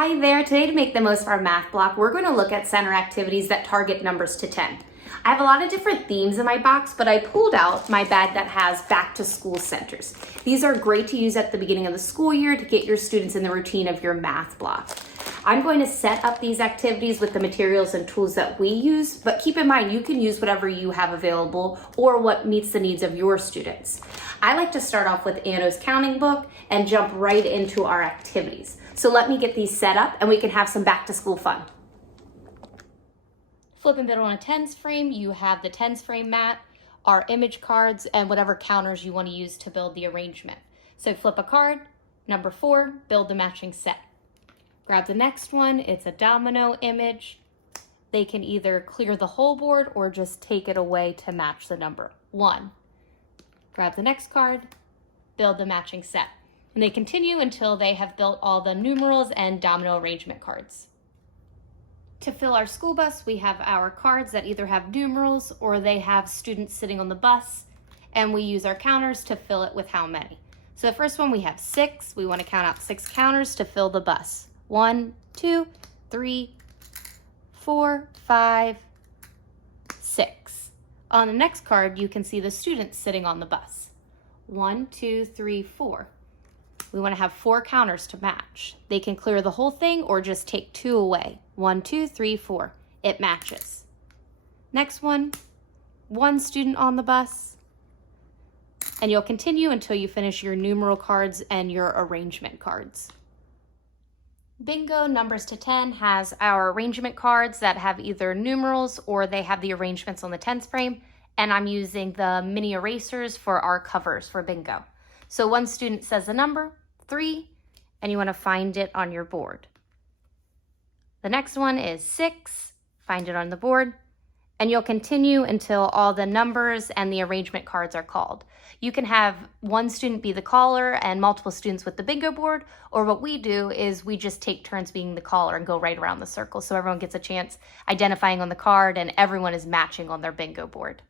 Hi there, today to make the most of our math block, we're going to look at center activities that target numbers to 10. I have a lot of different themes in my box, but I pulled out my bag that has back to school centers. These are great to use at the beginning of the school year to get your students in the routine of your math block. I'm going to set up these activities with the materials and tools that we use, but keep in mind you can use whatever you have available or what meets the needs of your students. I like to start off with Anno's counting book and jump right into our activities. So let me get these set up and we can have some back to school fun. Flip and build on a tens frame. You have the tens frame mat, our image cards, and whatever counters you want to use to build the arrangement. So flip a card, number 4, build the matching set. Grab the next one, it's a domino image. They can either clear the whole board or just take it away to match the number 1. Grab the next card, build the matching set. And they continue until they have built all the numerals and domino arrangement cards. To fill our school bus, we have our cards that either have numerals or they have students sitting on the bus, and we use our counters to fill it with how many. So the first one, we have 6. We want to count out 6 counters to fill the bus. 1, 2, 3, 4, 5, 6. On the next card, you can see the students sitting on the bus. 1, 2, 3, 4. We want to have 4 counters to match. They can clear the whole thing or just take 2 away. 1, 2, 3, 4. It matches. Next one, 1 student on the bus. And you'll continue until you finish your numeral cards and your arrangement cards. Bingo numbers to 10 has our arrangement cards that have either numerals or they have the arrangements on the tens frame. And I'm using the mini erasers for our covers for bingo. So one student says the number, 3, and you want to find it on your board. The next one is 6, find it on the board, and you'll continue until all the numbers and the arrangement cards are called. You can have one student be the caller and multiple students with the bingo board, or what we do is we just take turns being the caller and go right around the circle so everyone gets a chance identifying on the card and everyone is matching on their bingo board.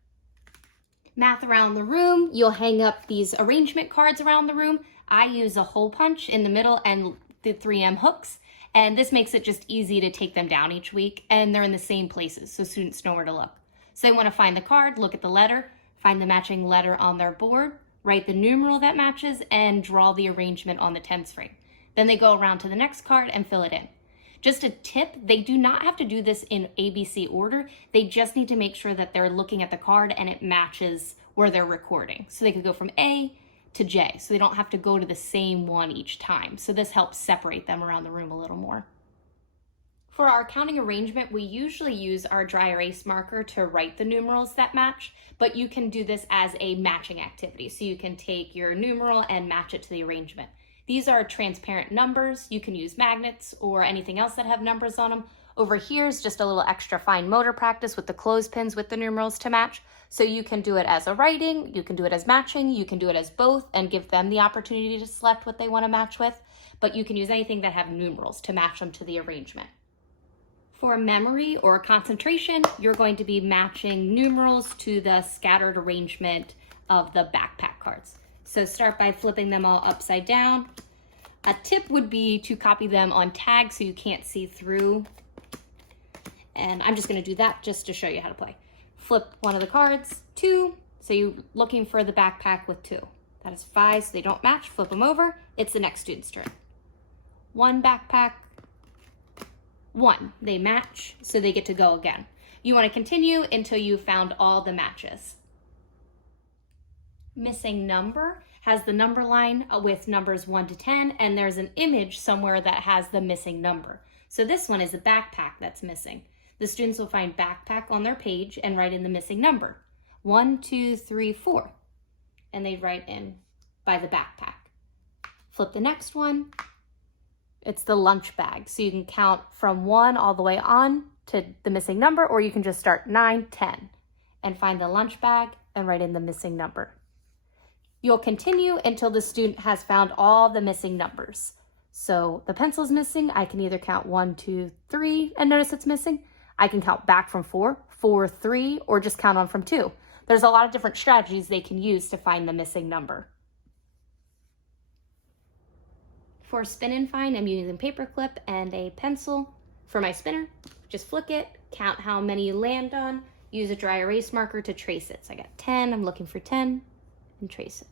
Math around the room, you'll hang up these arrangement cards around the room. I use a hole punch in the middle and the 3M hooks, and this makes it just easy to take them down each week, and they're in the same places so students know where to look. So they want to find the card, look at the letter, find the matching letter on their board, write the numeral that matches, and draw the arrangement on the tens frame. Then they go around to the next card and fill it in. Just a tip, they do not have to do this in ABC order. They just need to make sure that they're looking at the card and it matches where they're recording. So they could go from A to J, so they don't have to go to the same one each time. So this helps separate them around the room a little more. For our counting arrangement, we usually use our dry erase marker to write the numerals that match, but you can do this as a matching activity. So you can take your numeral and match it to the arrangement. These are transparent numbers. You can use magnets or anything else that have numbers on them. Over here is just a little extra fine motor practice with the clothespins with the numerals to match. So you can do it as a writing, you can do it as matching, you can do it as both and give them the opportunity to select what they want to match with, but you can use anything that have numerals to match them to the arrangement. For memory or concentration, you're going to be matching numerals to the scattered arrangement of the backpack cards. So start by flipping them all upside down. A tip would be to copy them on tags so you can't see through. And I'm just going to do that just to show you how to play. Flip one of the cards, 2. So you're looking for the backpack with 2. That is 5, so they don't match. Flip them over. It's the next student's turn. 1 backpack, 1. They match, so they get to go again. You want to continue until you found all the matches. Missing number has the number line with numbers 1 to 10, and there's an image somewhere that has the missing number. So this one is a backpack that's missing. The students will find backpack on their page and write in the missing number. 1, 2, 3, 4. And they write in by the backpack. Flip the next one. It's the lunch bag. So you can count from 1 all the way on to the missing number, or you can just start 9, 10 and find the lunch bag and write in the missing number. You'll continue until the student has found all the missing numbers. So the pencil is missing. I can either count 1, 2, 3 and notice it's missing. I can count back from 4, 4, 3, or just count on from 2. There's a lot of different strategies they can use to find the missing number. For spin and find, I'm using paper clip and a pencil. For my spinner, just flick it, count how many you land on, use a dry erase marker to trace it. So I got 10, I'm looking for 10, and trace it.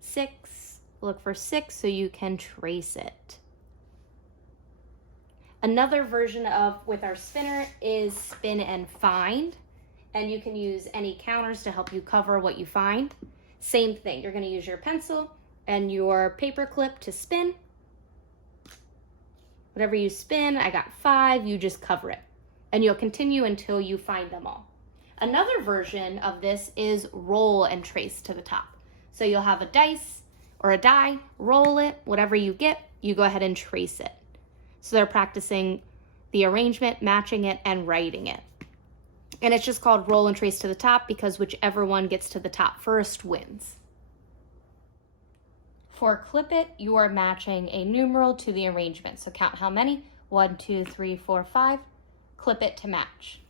6, look for 6 so you can trace it. Another version of with our spinner is spin and find, and you can use any counters to help you cover what you find. Same thing, you're going to use your pencil and your paper clip to spin. Whatever you spin, I got 5, you just cover it. And you'll continue until you find them all. Another version of this is roll and trace to the top. So you'll have a dice or a die, roll it, whatever you get, you go ahead and trace it. So they're practicing the arrangement, matching it, and writing it. And it's just called roll and trace to the top because whichever one gets to the top first wins. For clip it, you are matching a numeral to the arrangement. So count how many, 1, 2, 3, 4, 5, clip it to match.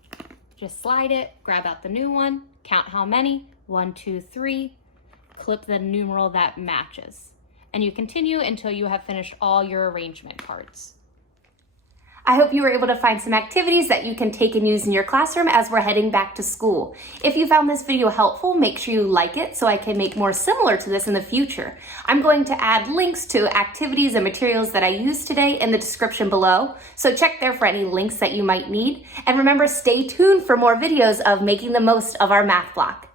Just slide it, grab out the new one, count how many, 1, 2, 3, clip the numeral that matches. And you continue until you have finished all your arrangement cards. I hope you were able to find some activities that you can take and use in your classroom as we're heading back to school. If you found this video helpful, make sure you like it so I can make more similar to this in the future. I'm going to add links to activities and materials that I used today in the description below, so check there for any links that you might need. And remember, stay tuned for more videos of making the most of our math block.